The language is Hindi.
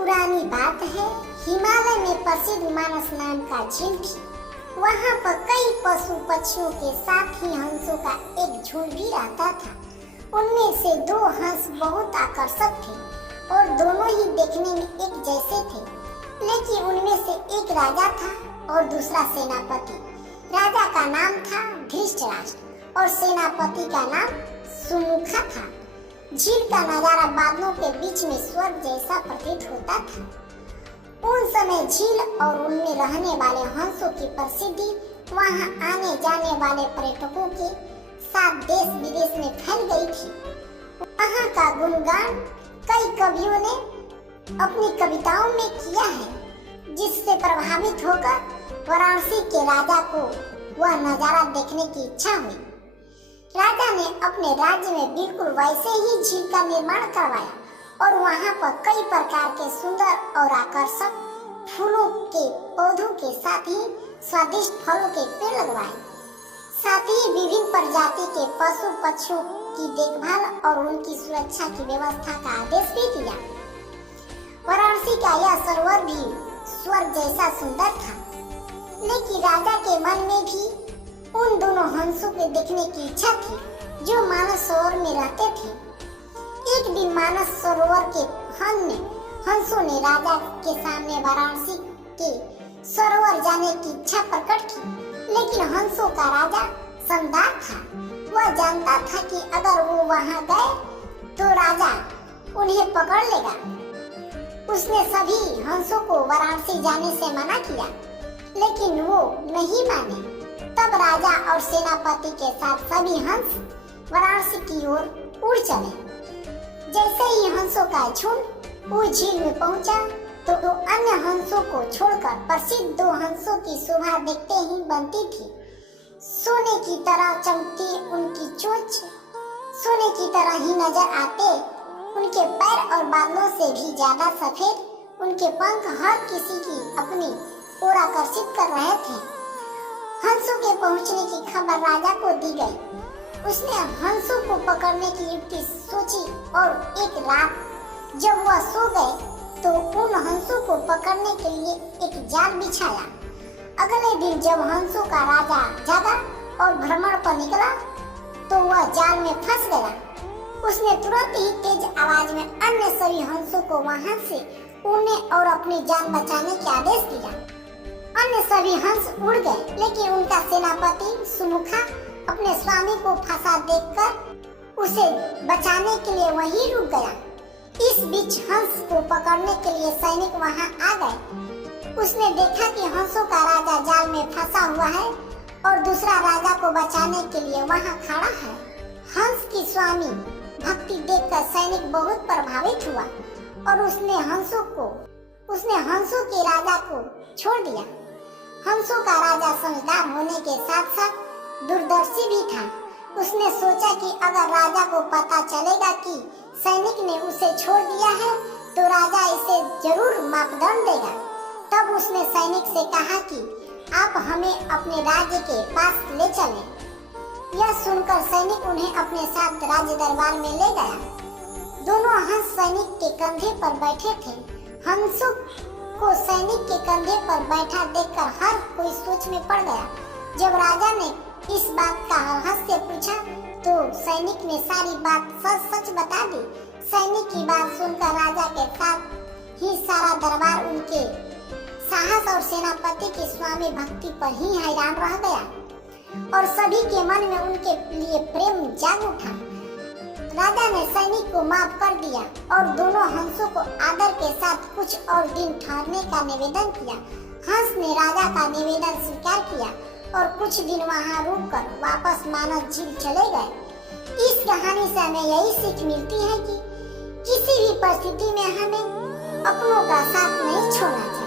पुरानी बात है, हिमालय में प्रसिद्ध मानस नाम का झील थी। वहाँ पर कई पशु पक्षियों के साथ ही हंसों का एक झुंड भी रहता था। उनमें से दो हंस बहुत आकर्षक थे और दोनों ही देखने में एक जैसे थे, लेकिन उनमें से एक राजा था और दूसरा सेनापति। राजा का नाम था धृतराष्ट्र और सेनापति का नाम सुमुखा था। झील का नजारा बादलों के बीच में स्वर्ग जैसा प्रतीत होता था। उन समय झील और उनमें रहने वाले हंसों की प्रसिद्धि वहां आने जाने वाले पर्यटकों के साथ देश विदेश में फैल गई थी। वहां का गुणगान कई कवियों ने अपनी कविताओं में किया है, जिससे प्रभावित होकर वाराणसी के राजा को वह नजारा देखने की इच्छा हुई। राजा ने अपने राज्य में बिल्कुल वैसे ही झील का निर्माण करवाया और वहां पर कई प्रकार के सुंदर और आकर्षक फूलों के पौधों के साथ ही स्वादिष्ट फलों के पेड़ लगवाए। साथ ही विभिन्न प्रजाति के पशु पक्षियों की देखभाल और उनकी सुरक्षा की व्यवस्था का आदेश भी दिया। वाराणसी का यह सरोवर भी स्वर्ग जैसा सुंदर था, लेकिन राजा के मन में भी उन दोनों हंसों को देखने की इच्छा थी जो मानस सरोवर में रहते थे। एक दिन मानस सरोवर के हंसों ने राजा के सामने वाराणसी के सरोवर जाने की इच्छा प्रकट की, लेकिन हंसों का राजा समझदार था। वह जानता था कि अगर वो वहां गए तो राजा उन्हें पकड़ लेगा। उसने सभी हंसों को वाराणसी जाने से मना किया, लेकिन वो नहीं माने। तब राजा और सेनापति के साथ सभी हंस वाराणसी की ओर उड़ चले। जैसे ही हंसों का झुंड उस झील में पहुंचा तो अन्य हंसों को छोड़कर प्रसिद्ध दो हंसों की शोभा देखते ही बनती थी। सोने की तरह चमकती उनकी चोंच सोने की तरह ही नजर आते, उनके पैर और बालों से भी ज्यादा सफेद उनके पंख हर किसी की अपनी ओर आकर्षित कर रहे थे। हंसों के पहुंचने की खबर राजा को दी गई। उसने हंसों को पकड़ने की युक्ति सोची और एक रात जब वह सो गए तो उन हंसों को पकड़ने के लिए एक जाल बिछाया। अगले दिन जब हंसों का राजा जागा और भ्रमण पर निकला तो वह जाल में फंस गया। उसने तुरंत ही तेज आवाज में अन्य सभी हंसों को वहां से उड़ने और अपनी जान बचाने के आदेश दिया। अन्य सभी हंस उड़ गए, लेकिन उनका सेनापति सुमुखा अपने स्वामी को फंसा देखकर उसे बचाने के लिए वहीं रुक गया। इस बीच हंस को पकड़ने के लिए सैनिक वहां आ गए। उसने देखा कि हंसों का राजा जाल में फंसा हुआ है और दूसरा राजा को बचाने के लिए वहां खड़ा है। हंस की स्वामी भक्ति देखकर सैनिक बहुत प्रभावित हुआ और उसने हंसों के राजा को छोड़ दिया। हंसों का राजा समझदार होने के साथ साथ दूरदर्शी भी था। उसने सोचा कि अगर राजा को पता चलेगा कि सैनिक ने उसे छोड़ दिया है तो राजा इसे जरूर मापदंड देगा। तब उसने सैनिक से कहा कि आप हमें अपने राज्य के पास ले चलें। यह सुनकर सैनिक उन्हें अपने साथ राज्य दरबार में ले गया। दोनों हंस सैनिक के कंधे पर बैठे थे। हंसों को सैनिक के कंधे पर बैठा देखकर हर कोई सोच में पड़ गया। जब राजा ने इस बात का हंस से पूछा तो सैनिक ने सारी बात सच बता दी। सैनिक की बात सुनकर राजा के साथ ही सारा दरबार उनके साहस और सेनापति की स्वामी भक्ति पर ही हैरान रह गया और सभी के मन में उनके लिए प्रेम जाग उठा। राजा ने सैनिक को माफ कर दिया और दोनों हंसों को आदर के साथ कुछ और दिन ठहरने का निवेदन किया। हंस ने राजा का निवेदन स्वीकार किया और कुछ दिन वहां रुककर वापस मानस झील चले गए। इस कहानी से हमें यही सीख मिलती है कि किसी भी परिस्थिति में हमें अपनों का साथ नहीं छोड़ना चाहिए।